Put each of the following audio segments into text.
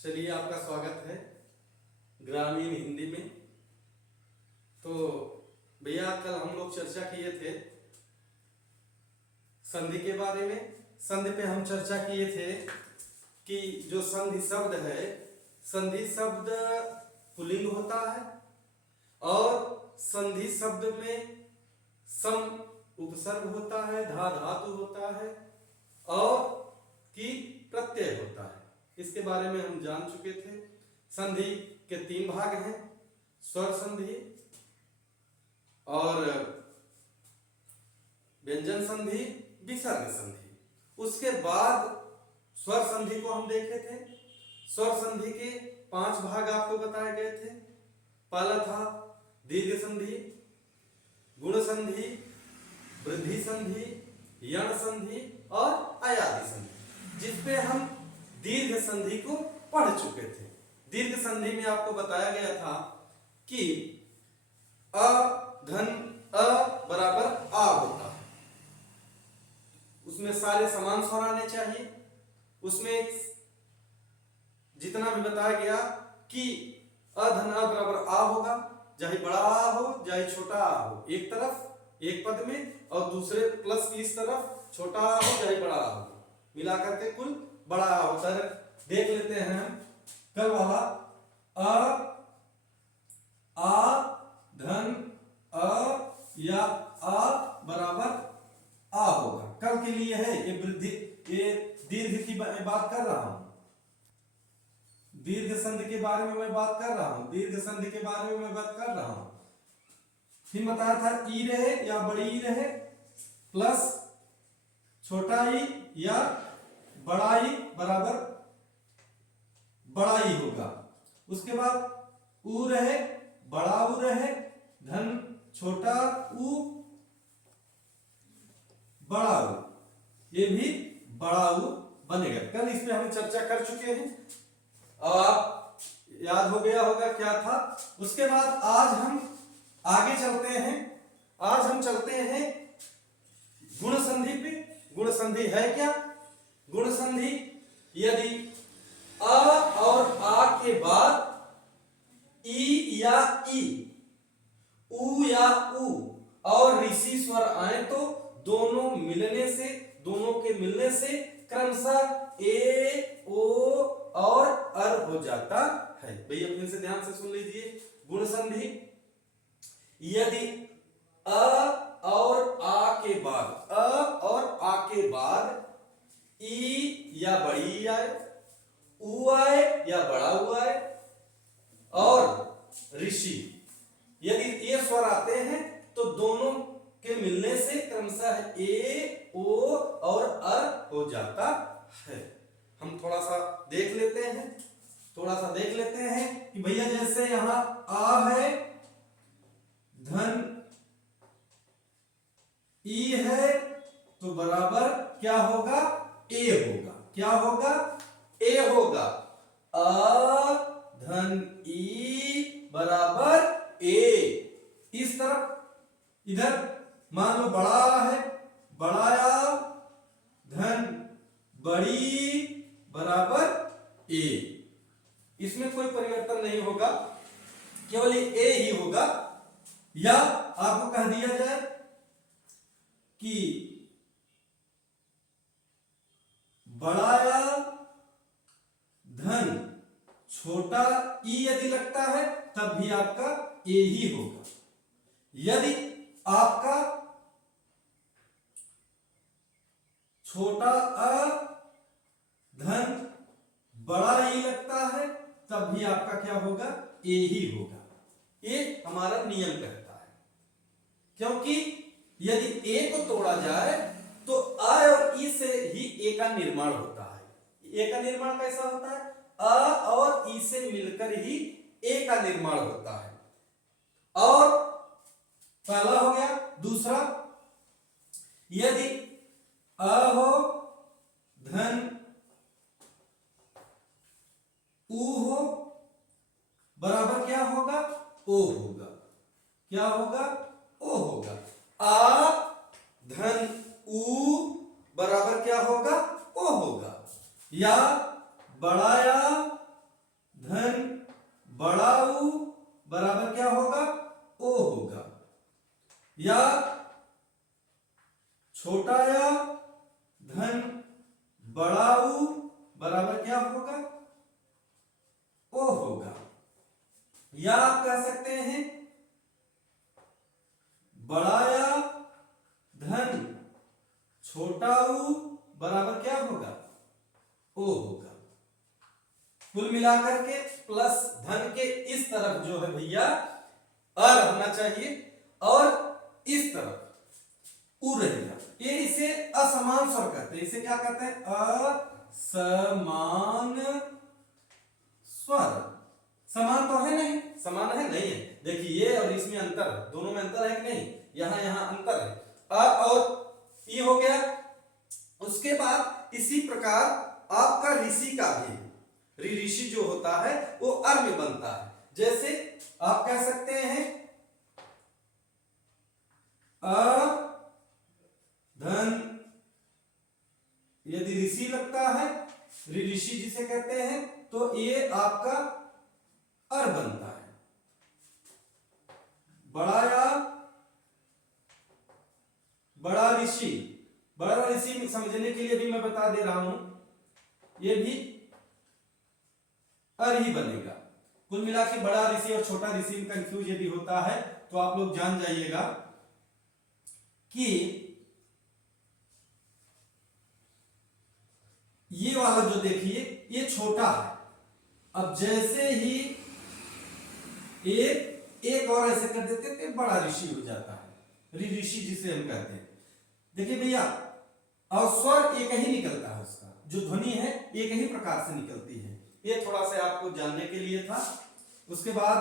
चलिए, आपका स्वागत है ग्रामीण हिंदी में। तो भैया, कल हम लोग चर्चा किए थे संधि के बारे में। संधि पे हम चर्चा किए थे कि जो संधि शब्द है, संधि शब्द पुल्लिंग होता है और संधि शब्द में सम उपसर्ग होता है, धा धातु होता है और की प्रत्यय होता है। इसके बारे में हम जान चुके थे। संधि के 3 भाग हैं, स्वर संधि और व्यंजन संधि, विसर्ग संधि। उसके बाद स्वर संधि को हम देखे थे। स्वर संधि के 5 भाग आपको बताए गए थे। पहला था दीर्घ संधि, गुण संधि, वृद्धि संधि, यण संधि और अयादि संधि, जिसपे हम दीर्घ संधि को पढ़ चुके थे। दीर्घ संधि में आपको बताया गया था कि अ धन अ बराबर आ होता है। उसमें सारे समान स्वर आने चाहिए। उसमें जितना भी बताया गया कि अ धन अ बराबर आ होगा, चाहे बड़ा आ हो चाहे छोटा आ हो, एक तरफ एक पद में और दूसरे प्लस की इस तरफ छोटा आ हो चाहे बड़ा आ हो, मिलाकर के कुल बड़ा आ होता है। देख लेते हैं हम कल वाला। अ आ धन अ या आ बराबर आ होगा। कल के लिए है ये वृद्धि, ये दीर्घ की बात कर रहा हूं। दीर्घ संधि के बारे में मैं बात कर रहा हूं। दीर्घ संधि के बारे में मैं बात कर रहा हूं। फिर बताया था ई रहे या बड़ी ई रहे प्लस छोटा ई या बड़ा ई बराबर बड़ा ई होगा। उसके बाद ऊ रहे, बड़ा ऊ रहे, धन छोटा ऊ, बड़ा ऊ, ये भी बड़ा ऊ बनेगा। कल इस पे हम चर्चा कर चुके हैं और आप याद हो गया होगा क्या था। उसके बाद आज हम आगे चलते हैं। आज हम चलते हैं गुण संधि पे। गुण संधि है क्या? गुण संधि यदि अ और आ के बाद ई या ई, ऊ या ऊ और ऋषि स्वर आए तो दोनों के मिलने से क्रमशः ए, ओ और अर हो जाता है। भैया फिर से ध्यान से सुन लीजिए। गुण संधि यदि अ और आ के बाद ई या बड़ी आए, ऊ आए या बड़ा ऊ आए और ऋषि, यदि ये स्वर आते हैं तो दोनों के मिलने से क्रमशः ए, ओ और अर हो जाता है। हम थोड़ा सा देख लेते हैं कि भैया जैसे यहां आ है, धन ई है तो बराबर क्या होगा? ए होगा। क्या होगा? ए होगा। अ धन ई बराबर ए। इस तरफ इधर मान लो बड़ा है, बड़ा आ धन बड़ी बराबर ए। इसमें कोई परिवर्तन नहीं होगा, केवल ए ही होगा। या आपको कह दिया जाए कि बड़ा या धन छोटा ई यदि लगता है तब भी आपका ए ही होगा। यदि आपका छोटा अ धन बड़ा ई लगता है तब भी आपका क्या होगा? ए ही होगा। ये हमारा नियम कहता है, क्योंकि यदि ए को तोड़ा जाए तो अ और ई से ही ए का निर्माण होता है। ए का निर्माण कैसा होता है? अ और ई से मिलकर ही ए का निर्माण होता है। और पहला हो गया। दूसरा, यदि अ हो धन ऊ हो बराबर क्या होगा? ओ होगा। क्या होगा? ओ होगा। आ धन ऊ बराबर क्या होगा? ओ होगा। या बड़ा या धन बड़ा ऊ बराबर क्या होगा, ओ होगा, या छोटा या धन बड़ा ऊ बराबर क्या होगा, ओ होगा, या आप कह सकते हैं बड़ा या धन छोटा ऊ बराबर क्या होगा, ओ होगा। कुल मिलाकर के प्लस धन के इस तरफ जो है भैया अ रहना चाहिए और इस तरफ उ रहेगा। ये इसे असमान स्वर कहते हैं, इसे क्या कहते हैं, असमान स्वर। समान तो है नहीं, समान है नहीं है, देखिए ये और इसमें अंतर है, दोनों में अंतर है कि नहीं, यहां अंतर है, अ और ई हो गया। उसके बाद इसी प्रकार आपका ऋषि का भी ऋषि जो होता है वो अर में बनता है। जैसे आप कह सकते हैं अ धन, यदि ऋषि लगता है, ऋषि जिसे कहते हैं, तो ये आपका अर बनता है। बड़ा या बड़ा ऋषि, बड़ा ऋषि समझने के लिए भी मैं बता दे रहा हूं, ये भी अर ही बनेगा। कुल मिला के बड़ा ऋषि और छोटा ऋषि में कंफ्यूज यदि होता है तो आप लोग जान जाइएगा कि ये वाला जो देखिए ये छोटा है, अब जैसे ही एक और ऐसे कर देते तो बड़ा ऋषि हो जाता है, ऋषि जिसे हम कहते हैं। देखिए भैया, और स्वर एक ही निकलता है, उसका जो ध्वनि है एक ही प्रकार से निकलती है, ये थोड़ा सा आपको जानने के लिए था। उसके बाद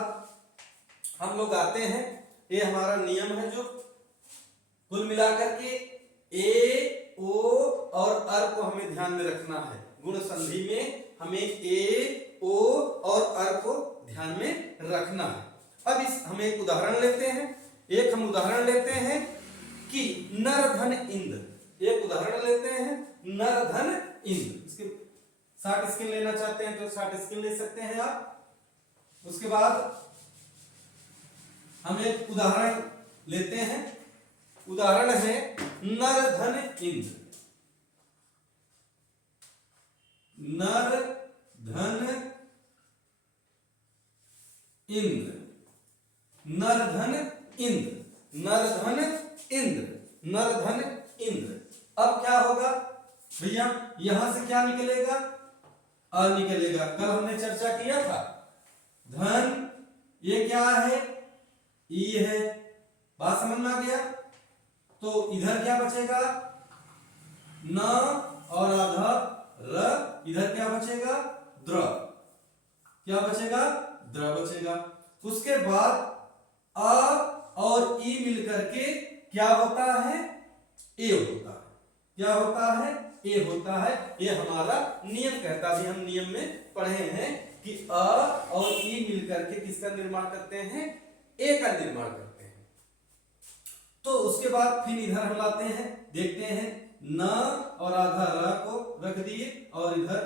हम लोग आते हैं, ये हमारा नियम है जो कुल मिलाकर के ए ओ और अर को हमें ध्यान में रखना है। गुण संधि में हमें ए ओ और अर को ध्यान में रखना है। अब हम एक उदाहरण लेते हैं, हम उदाहरण लेते हैं कि नर धन इंद्र, एक उदाहरण लेते हैं नर धन इंद्र। इसके 60 स्केल लेना चाहते हैं तो 60 स्केल ले सकते हैं आप। उसके बाद हम एक उदाहरण लेते हैं, उदाहरण है नर धन इंद्र, नर धन इंद्र, नर धन इंद्र, नर धन इंद्र, नर धन इंद्र। अब क्या होगा भैया, यहां से क्या निकलेगा, अ निकलेगा। कल हमने चर्चा किया था, धन ये क्या है, ई है, बात समझ में आ गया। तो इधर क्या बचेगा, न और आधा र, इधर क्या बचेगा, द्र, क्या बचेगा, द्र बचेगा। उसके बाद अ और ई मिलकर के क्या होता है, ए होता है, क्या होता है, ए होता है। ये हमारा नियम कहता है, हम नियम में पढ़े हैं कि अ और ई मिलकर के किसका निर्माण करते हैं, ए का निर्माण करते हैं। तो उसके बाद फिर इधर हम लाते हैं, देखते हैं न और आधा र को रख दिए और इधर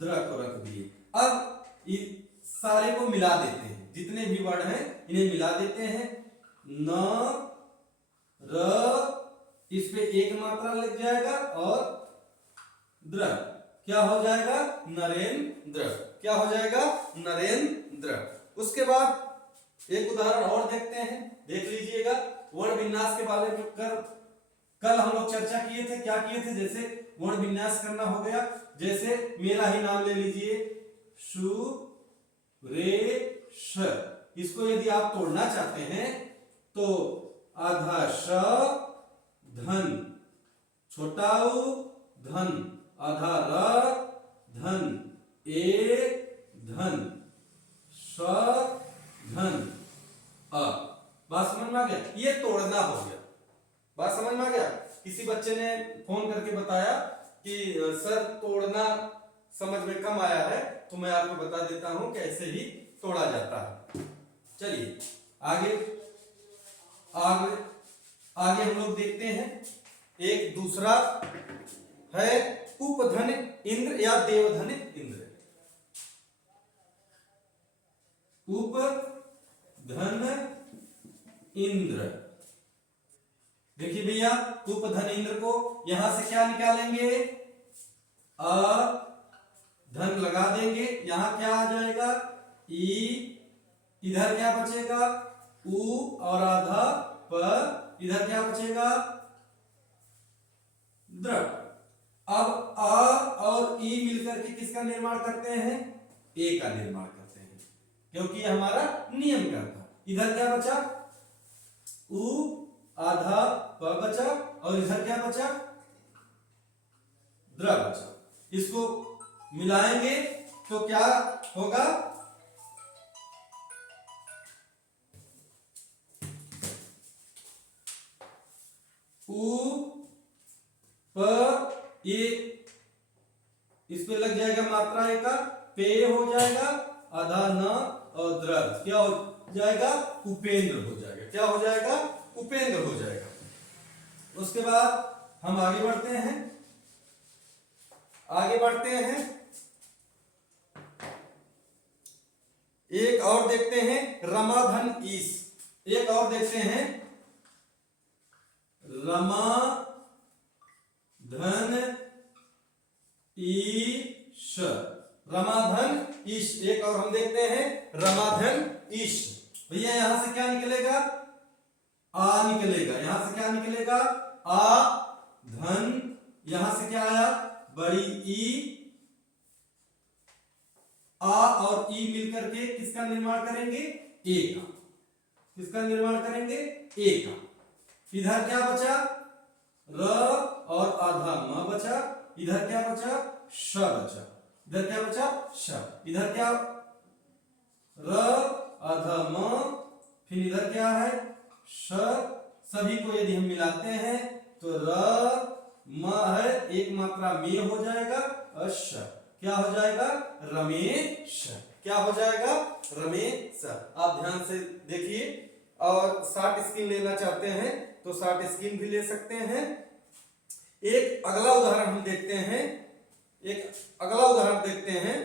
द्र को रख दिए। अब इस सारे को मिला देते हैं, जितने भी वर्ड हैं इन्हें मिला देते हैं। न र, इस पे एक मात्रा लग जाएगा और द्र क्या हो जाएगा, नरेंद्र, क्या हो जाएगा, नरेंद्र। उसके बाद एक उदाहरण और देखते हैं, देख लीजिएगा। वर्ण विन्यास के बारे में कल हम लोग चर्चा किए थे, क्या किए थे, जैसे वर्ण विन्यास करना हो गया, जैसे मेरा ही नाम ले लीजिए, सुरेश। इसको यदि आप तोड़ना चाहते हैं तो आधा श धन, छोटा उ धन, आधा र धन, ए धन, स धन, अ। बात समझ में आ गया, ये तोड़ना हो गया। बात समझ में आ गया। किसी बच्चे ने फोन करके बताया कि सर तोड़ना समझ में कम आया है, तो मैं आपको बता देता हूं कैसे ही तोड़ा जाता है। चलिए आगे आगे आगे हम लोग देखते हैं। एक दूसरा है उपधन इंद्र या देवधन इंद्र। उप धन इंद्र। देखिए भैया, उप धन इंद्र को यहां से क्या निकालेंगे, अ धन लगा देंगे, यहां क्या आ जाएगा, ई, इधर क्या बचेगा, उ और आधा प, इधर क्या बचेगा, द्र। अब अ और ई मिलकर के किसका निर्माण करते हैं, ए का निर्माण करते हैं, क्योंकि ये हमारा नियम का था। इधर क्या बचा, उ आधा प बचा, और इधर क्या बचा, द्र बचा। इसको मिलाएंगे तो क्या होगा, उ प, ये इस पे लग जाएगा मात्रा एक का, पे हो जाएगा, आधा न और द्र क्या हो जाएगा, उपेंद्र हो जाएगा। क्या हो जाएगा, उपेंद्र हो जाएगा। उसके बाद हम आगे बढ़ते हैं, एक और देखते हैं, रमाधन ईश। एक और देखते हैं, रमा धन ईश, रमाधन ईश। एक और हम देखते हैं, रमाधन ईश। भैया यहां से क्या निकलेगा, आ निकलेगा। यहां से क्या निकलेगा, आ धन, यहां से क्या आया, बड़ी ई, आ और ई मिलकर के किसका निर्माण करेंगे, ए का। किसका निर्माण करेंगे, ए का। इधर क्या बचा, र और आधा म बचा, इधर क्या बचा, श बचा, इधर क्या बचा, श, इधर क्या, र आधा म, फिर इधर क्या है, श। सभी को यदि हम मिलाते हैं तो र म है, एक मात्रा में हो जाएगा, और श क्या हो जाएगा, रमेश। क्या हो जाएगा, रमेश। आप ध्यान से देखिए, और शॉर्ट स्क्रीन लेना चाहते हैं तो शॉर्ट स्क्रीन भी ले सकते हैं। एक अगला उदाहरण हम देखते हैं, एक अगला उदाहरण देखते हैं।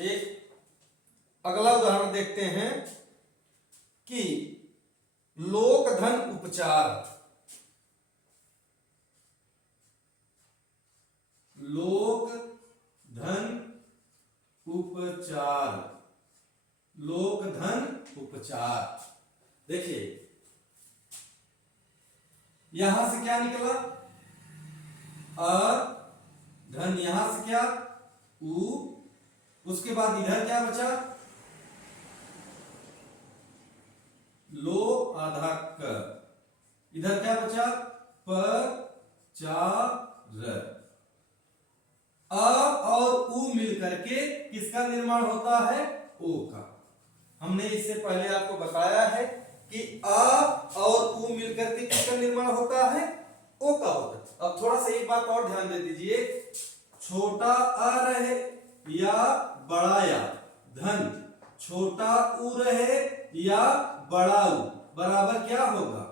एक अगला उदाहरण देखते हैं कि लोक धन उपचार, लोक धन उपचार, लोक धन उपचार। देखिए यहां से क्या निकला, अ धन, यहां से क्या, उ, उसके बाद इधर क्या बचा, लो आधा क, इधर क्या बचा, प चा र। अ और उ मिलकर के किसका निर्माण होता है, ओ का। हमने इससे पहले आपको बताया है कि अ और उ मिलकर के किसका निर्माण होता है, ओ का होता है। अब थोड़ा सा एक बात और ध्यान दे दीजिए, छोटा अ रहे या बड़ा या, धन छोटा उ रहे या बड़ा उ, बराबर क्या होगा,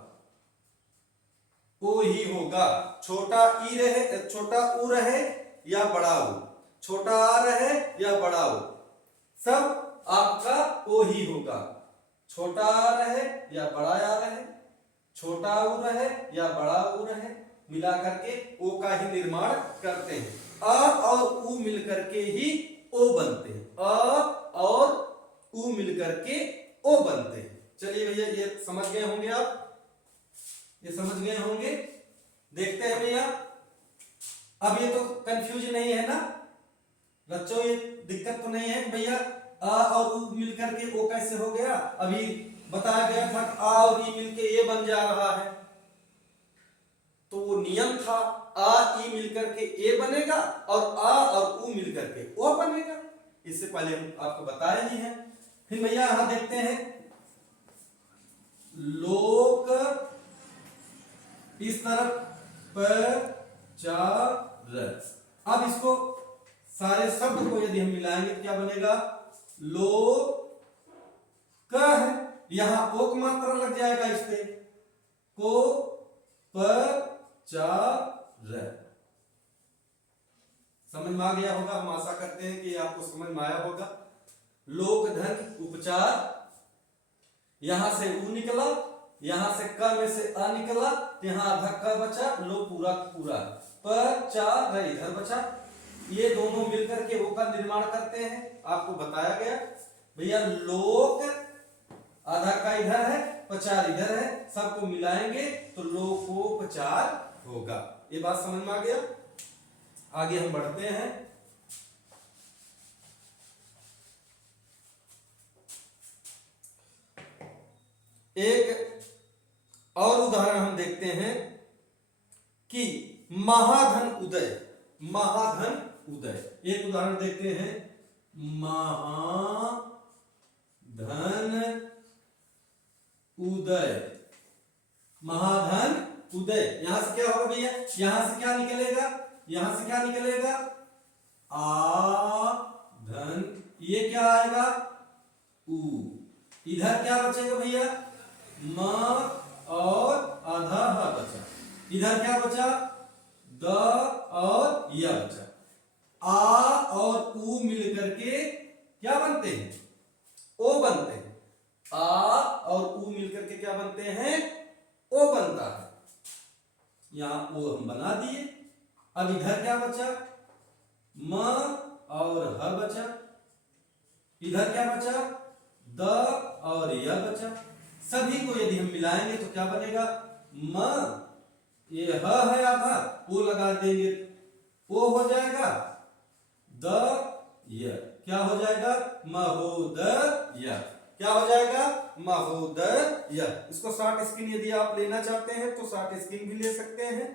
ओ ही होगा। छोटा ई रहे, छोटा उ रहे या बड़ा उ, छोटा आ रहे या बड़ा उ, सब आपका ओ ही होगा। छोटा आ रहे या बड़ा आ रहे, छोटा उ रहे या बड़ा उ रहे, मिला करके ओ का ही निर्माण करते हैं। अ और उ मिलकर के ही ओ बनते हैं, अ और उ मिलकर के ओ बनते हैं। चलिए भैया ये समझ गए होंगे आप, ये समझ गए होंगे। देखते हैं भैया, अब ये तो कंफ्यूज नहीं है ना बच्चों, ये दिक्कत तो नहीं है भैया आ और उ मिलकर के ओ कैसे हो गया। अभी बताया गया था आ और ई मिलके ए बन जा रहा है, तो वो नियम था आ ई मिलकर के ए बनेगा और आ और उ मिलकर के ओ बनेगा। इससे पहले हम आपको बताया ही है। फिर भैया यहां देखते हैं, लोक इस तरफ प चा र। अब इसको सारे शब्द को यदि हम मिलाएंगे तो क्या बनेगा, लो क है, यहां ओ की मात्रा लग जाएगा इस पे, को प चा र। समझ में आ गया होगा, हम आशा करते हैं कि आपको समझ में आया होगा। लोक धन उपचार, यहां से उ निकला, यहां से क में से अ निकला, यहां आधा क बचा, लो पूरा पूरा पचार इधर बचा। ये दोनों मिलकर के वो का निर्माण करते हैं। आपको बताया गया भैया, लोक आधा का इधर है, पचार इधर है, सबको मिलाएंगे तो लोकोपचार होगा। ये बात समझ में आ गया। आगे हम बढ़ते हैं। एक और उदाहरण हम देखते हैं कि महाधन उदय, महाधन उदय। एक उदाहरण देखते हैं, महाधन उदय, महाधन उदय। यहां से क्या होगा भैया, यहां से क्या निकलेगा, यहां से क्या निकलेगा, आ धन, ये क्या आएगा, उ। इधर क्या बचेगा भैया, म और आधा ह बचा। इधर क्या बचा, द और य बचा। आ और उ मिलकर के क्या बनते हैं, ओ बनते हैं। आ और उ मिलकर के क्या बनते हैं, ओ बनता है। यहां ओ हम बना दिए। अब इधर क्या बचा, म और ह बचा। इधर क्या बचा, द और य बचा। सभी को यदि हम मिलाएंगे तो क्या बनेगा, म, ये ह है आधा, वो लगा देंगे, ओ हो जाएगा, द य क्या हो जाएगा, महोदय। क्या हो जाएगा, महोदय। इसको शॉर्ट स्क्रीन यदि आप लेना चाहते हैं तो शॉर्ट स्क्रीन भी ले सकते हैं।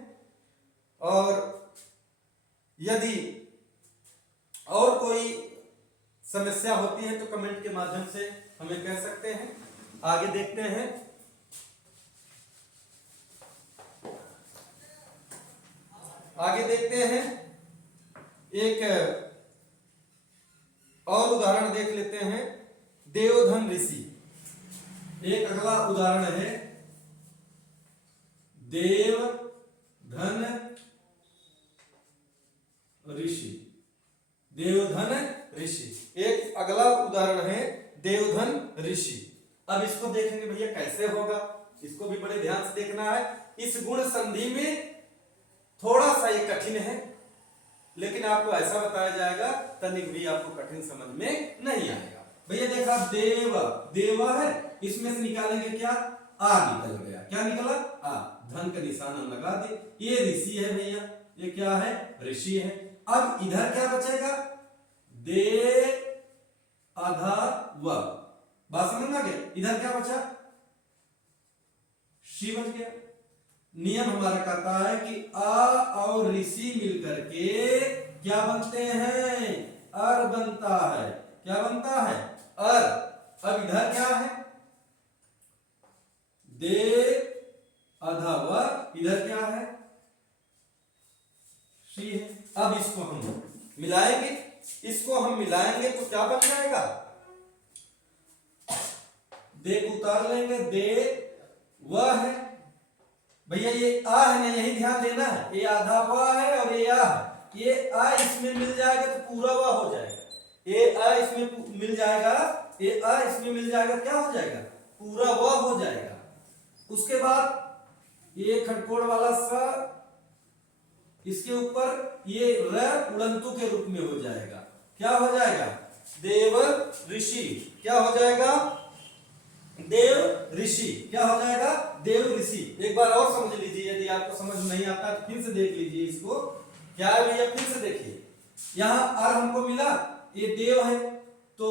और यदि और कोई समस्या होती है तो कमेंट के माध्यम से हमें कह सकते हैं। आगे देखते हैं। आगे देखते हैं, एक और उदाहरण देख लेते हैं, देवधन ऋषि। एक अगला उदाहरण है, देवधन ऋषि। देवधन ऋषि एक अगला उदाहरण है, देवधन ऋषि। अब इसको देखेंगे भैया कैसे होगा, इसको भी बड़े ध्यान से देखना है। इस गुण संधि में थोड़ा सा ये कठिन है, लेकिन आपको ऐसा बताया जाएगा तनिक भी आपको कठिन समझ में नहीं आएगा। भैया देखा, देव देवा है, इसमें से निकालेंगे क्या, आ निकल गया। क्या निकला, आ। धन का निशान हम लगा दे। ये ऋषि है भैया, ये क्या है, ऋषि है। अब इधर क्या बचेगा, दे आधा व। बात समझ में आ गया। इधर क्या बचा, शी बच गया। नियम हमारा कहता है कि आ और ऋषि मिलकर के क्या बनते हैं, अर बनता है। क्या बनता है, अर। अब इधर क्या है, दे आधा व, इधर क्या है, शी है। अब इसको हम मिलाएंगे, इसको हम मिलाएंगे तो क्या बन जाएगा, दे को उतार लेंगे, दे व है। भैया ये आ है ना, यही ध्यान देना है, ये आधा व है और ये आ है। ये आ इसमें मिल जाएगा तो पूरा व हो जाएगा। ये आ इसमें मिल जाएगा, ये आ इसमें मिल जाएगा, क्या हो जाएगा, पूरा व हो जाएगा। उसके बाद ये खटकोड़ वाला स, इसके ऊपर ये र उड़ंतु के रूप में हो जाएगा। क्या हो जाएगा, देव ऋषि। क्या हो जाएगा, देव ऋषि। क्या हो जाएगा, देव ऋषि। एक बार और समझ लीजिए, यदि आपको समझ नहीं आता तो फिर से देख लीजिए इसको। क्या है भैया, फिर से देखिए, यहां अर हमको मिला, ये देव है तो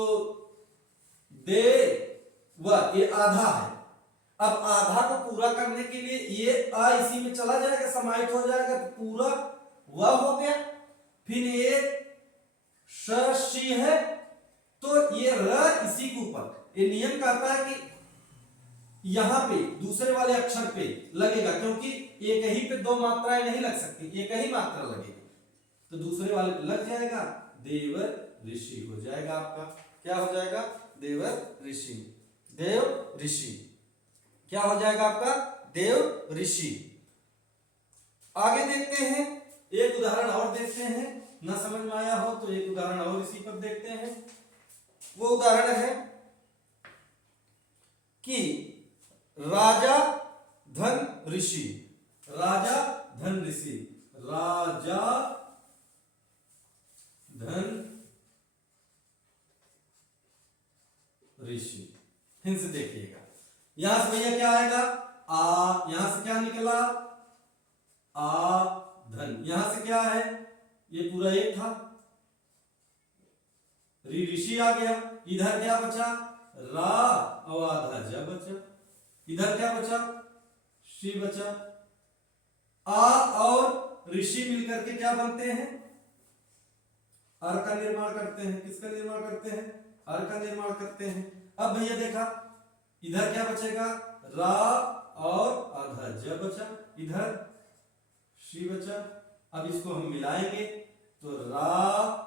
दे व, ये आधा है। अब आधा को पूरा करने के लिए ये आ इसी में चला जाएगा, समाहित हो जाएगा, तो पूरा व हो गया। फिर ये शी है तो ये र इसी के ऊपर। ये नियम कहता है कि यहां पे दूसरे वाले अक्षर पे लगेगा, क्योंकि एक ही पे दो मात्राएं नहीं लग सकती, एक ही मात्रा लगेगी, तो दूसरे वाले पे लग जाएगा, देव ऋषि हो जाएगा आपका। क्या हो जाएगा, देव ऋषि। देव ऋषि क्या हो जाएगा आपका, देव ऋषि। आगे देखते हैं, एक उदाहरण और देखते हैं। न समझ में आया हो तो एक उदाहरण और इसी पर देखते हैं। वो उदाहरण है कि राजा धन ऋषि, राजा धन ऋषि, राजा धन ऋषि। फिर से देखिएगा, यहां से भैया क्या आएगा, आ, यहां से क्या निकला, आ धन, यहां से क्या है, ये पूरा एक था, ऋषि आ गया, इधर क्या बचा, रा और आधा ज बचा, इधर क्या बचा, शी बचा। आ और ऋषि मिलकर के क्या बनते हैं, अर का निर्माण करते हैं। किसका निर्माण करते हैं, अर का निर्माण करते हैं। अब भैया देखा, इधर क्या बचेगा, रा और आधा ज बचा, इधर शी बचा। अब इसको हम मिलाएंगे तो रा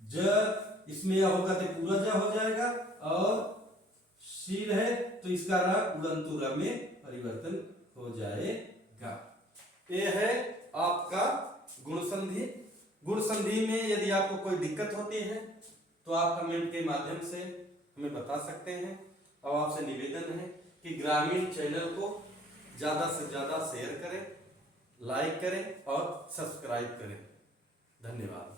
ज, इसमें यह होगा तो पूरा ज हो जाएगा, और शी रहे तो इसका र उड़ंतु र में परिवर्तन हो जाएगा। ये है आपका गुण संधि। गुण संधि में यदि आपको कोई दिक्कत होती है तो आप कमेंट के माध्यम से हमें बता सकते हैं, और आपसे निवेदन है कि ग्रामीण चैनल को ज्यादा से ज्यादा शेयर करें, लाइक करें और सब्सक्राइब करें। धन्यवाद।